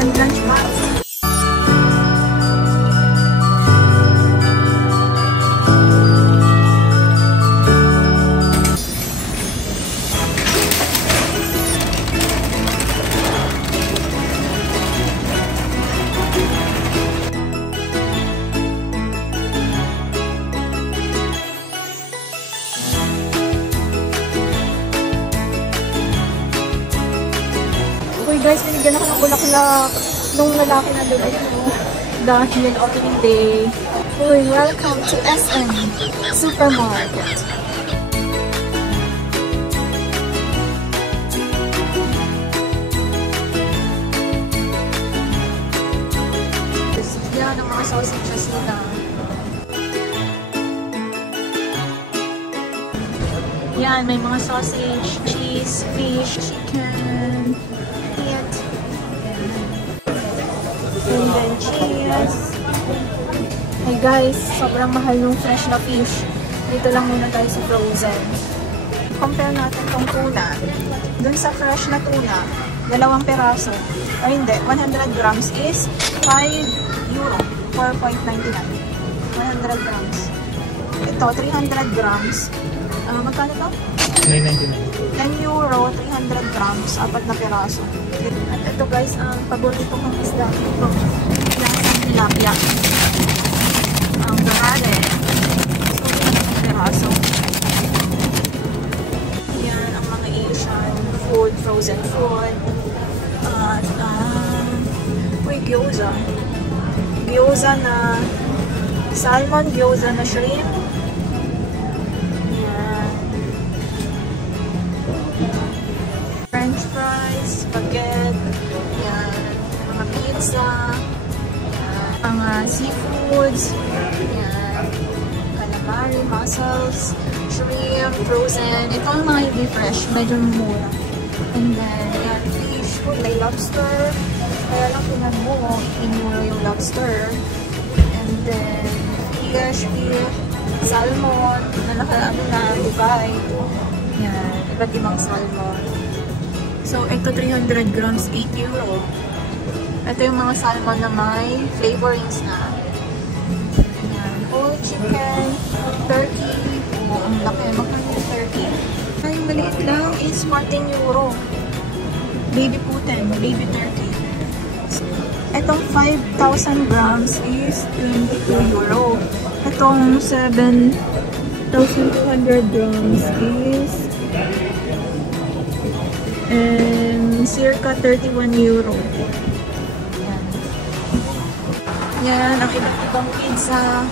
and lunchbox. Guys, binigyan ako ng bulaklak nung lalaki na doon. Ayun o. Dahil opening day. Uy, welcome to SM Supermarket. Yan ang mga sausages nila. Yan, may mga sausage, cheese, fish, chicken, meat, and then cheese. Hey guys, sobrang mahal yung fresh na fish. Dito lang muna tayo sa frozen. Compare natin tong tuna. Dun sa fresh na tuna, 2 peraso. O hindi, 100 grams is 5 euro, 4.99. 100 grams. Ito, 300 grams. Magkano to? 9.99. 10 euro, 300 grams, 4 na peraso. At ito guys, ang paborito kong isda. Ito, lasang tilapia. Ang garale. So, peraso. Yan, ang mga Asian food, frozen food. At, uy, gyoza. Gyoza na salmon, gyoza na shrimp. French fries, spaghetti, yan, mga pizza, yan, mga seafoods, yan, calamari, mussels, shrimp, frozen. Ito ang mga hindi fresh, medyo mura. And then, yan, fish, may lobster, kaya lang pinag-buo, inura yung lobster. And then, fish, salmon, na nakalabi na, Dubai, yan, iba't ibang salmon. So, ito 300 grams, 8 euro. Ito yung mga salmon na may flavorings na. Ayan. Whole chicken, turkey. Oh, ang laki. Magkano yung turkey? Ay, maliit lang is 14 euro. Baby putin, baby turkey. So, itong 5,000 grams is 22 euro. Itong 7,200 grams is and circa 31 euro. Yan. Yan, ang iba't ibang pizza.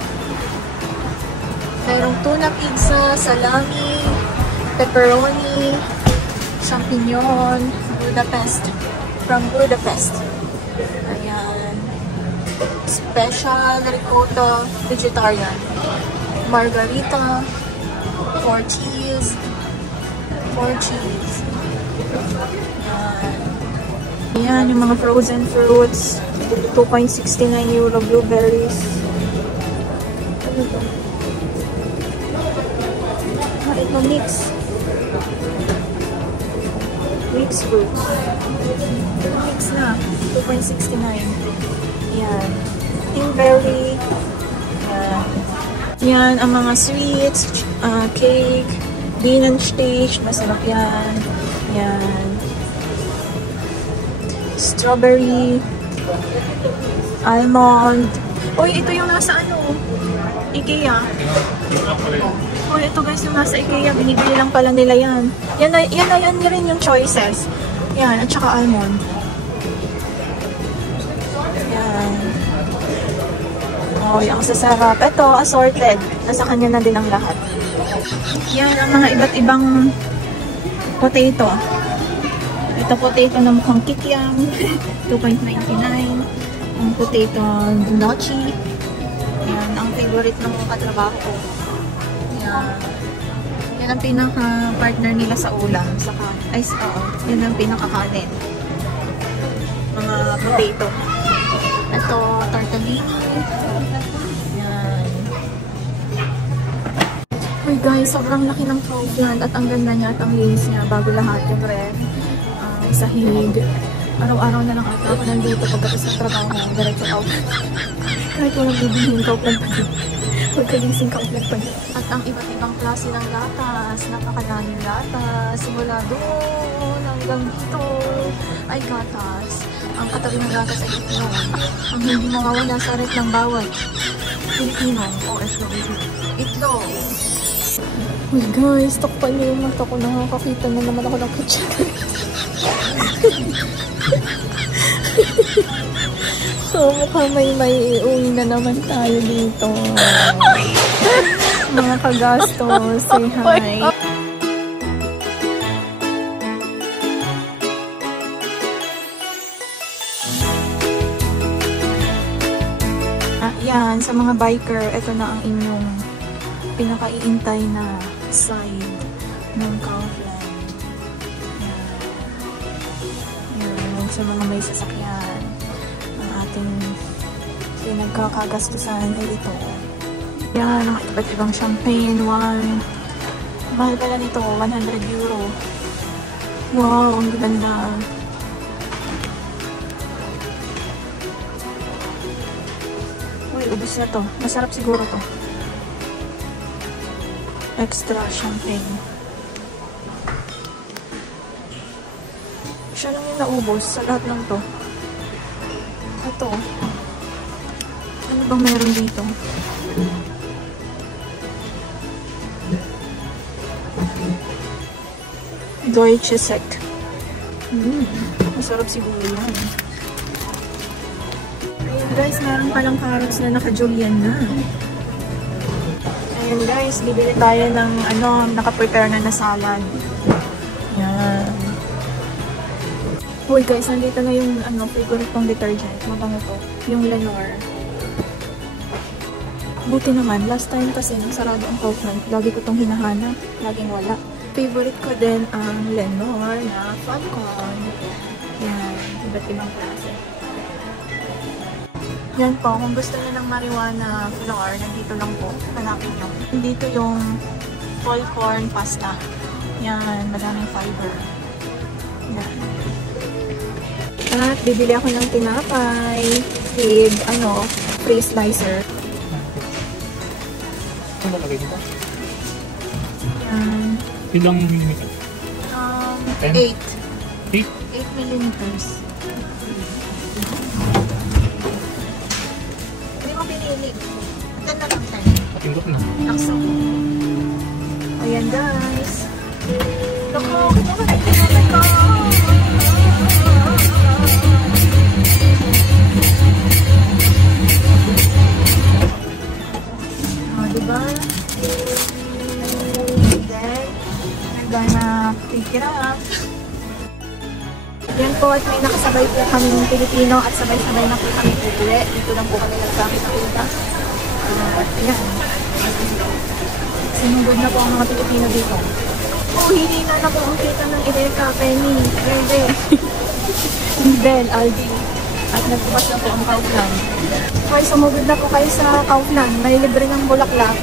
Merong tuna pizza, salami, pepperoni, champignon, Budapest. From Budapest. Ayan. Special ricotta, vegetarian. Margarita, 4 cheese. Ayan, yung mga frozen fruits. 2.69 euro blueberries. Ano to? Ito mix. Mix fruits. Mix na. 2.69. Ayan. Pinkberry. Ayan. Yan, ang mga sweets, cake, Bienenstich, masarap yan. Yan. Strawberry, almond. Uy, ito yung nasa ano? IKEA. Uy, ito guys yung nasa IKEA. Binibili lang pala nila yan. Yan rin yung choices. Yan, at saka almond. Yan. Oh, yung sasarap. Ito, assorted. Nasa kanya na din ang lahat. Yan, ang mga iba't ibang potato. Ito potato na mukhang kikiam. 2.99. Ang potato gnocchi. Yan, ang favorite ng mga katrabaho ko. Yan. Yan ang pinaka-partner nila sa ulam. Saka, yan ang pinaka-kanin. Mga potato. Ito, tortellini. Yan. Uy guys, sobrang laki ng Kaufland at ang ganda niya at ang linis niya bago lahat yung ref, sahig, Araw-araw na lang ata ako nandito pagkatapos ng trabaho. Diretso out. Kahit walang bibilihin ka pa din. Pagkalising ka pa din. At ang iba't ibang klase ng gatas. Napakaraming gatas. Simula doon hanggang dito ay gatas. Ang katabi ng gatas ay itlog. Ang hindi mawawala sa rep ng bawat Pilipino o OFW. Itlog. Uy guys, takpan niyo yung mata ko. Nakakakita na naman ako ng kutsara. So, mukhang may iuwi na naman tayo dito. Mga kagastos, say hi. Yan, sa mga biker, ito na ang inyong pinakaiintay na side ng Kaufland. Yan, sa mga may sasakyan. Ang ating pinagkakagastusan ay ito. Yan, ang iba't ibang champagne, wine. Mahal pala nito, 100 euro. Wow, ang ganda. Uy, ubos na to. Masarap siguro to. Extra champagne. Siya lang yung naubos sa lahat ng to. Ito. Ano bang meron dito? Deutsche Sek. Masarap siguro yan. Ayan guys, meron palang carrots na naka-julienne na. Ayan guys, bibili tayo ng naka-prepare na salad. Yan. Uy guys, nandito na yung favorite kong detergent. Mabango to. Yung Lenor. Buti naman, last time kasi nang sarado ang Kaufland, lagi ko tong hinahanap. Laging wala. Favorite ko din ang Lenor na Falcon. Yan, iba't ibang klase. Yan po, kung gusto nyo ng marijuana flour, nandito lang po. Hanapin nyo. Dito yung full corn pasta. Yan, madaming fiber. Yan. At bibili ako ng tinapay with, free slicer. Ano ba lagay dito? Yan. Ilang millimeter? 8. 8? 8 millimeters. Hindi mo pinili. 10 na lang 10. Patinggot na. Takso. Ayan guys. Loko, kumakain naman ko. Diba? Then, we're gonna pick it up. Yan po, at may nakasabay po kami ng Pilipino at sabay-sabay na po kami uwi. Dito lang po kami nagkakita. Ayan. Sinugod na po ang mga Pilipino dito. Oh, hindi na po ang kita ng Edeka, Penny, Verde, Bell, Aldi. At nagbukas na po ang Kaufland. Okay, sumugod na po kayo sa Kaufland. May libre ng bulaklak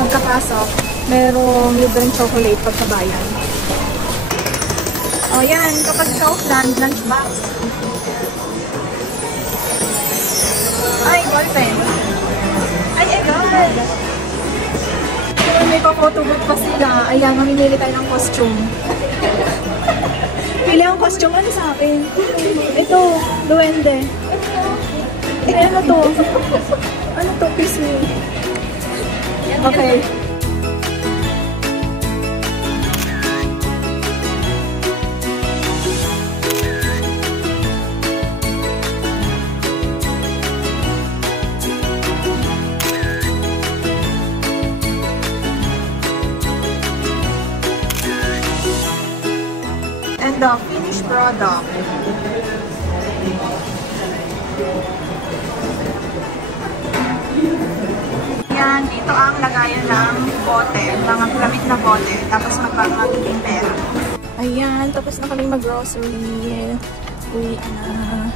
pagkapasok. Merong libreng chocolate pagkabayan. O yan, kapag Kaufland, lunchbox. Ay, ballpen. Ay, agad! Kung may pa-photobooth pa sila, ayan, mamimili tayo ng costume. Pili ang costume, ano sa akin? Ito, duwende. Eh, ano to? Ano to? Kiss me. Okay. And the finished product. Yan, dito ang lagayan ng bote, mga gamit na bote, tapos magiging pera. Ayan, tapos na kami mag-grocery. Uwi na.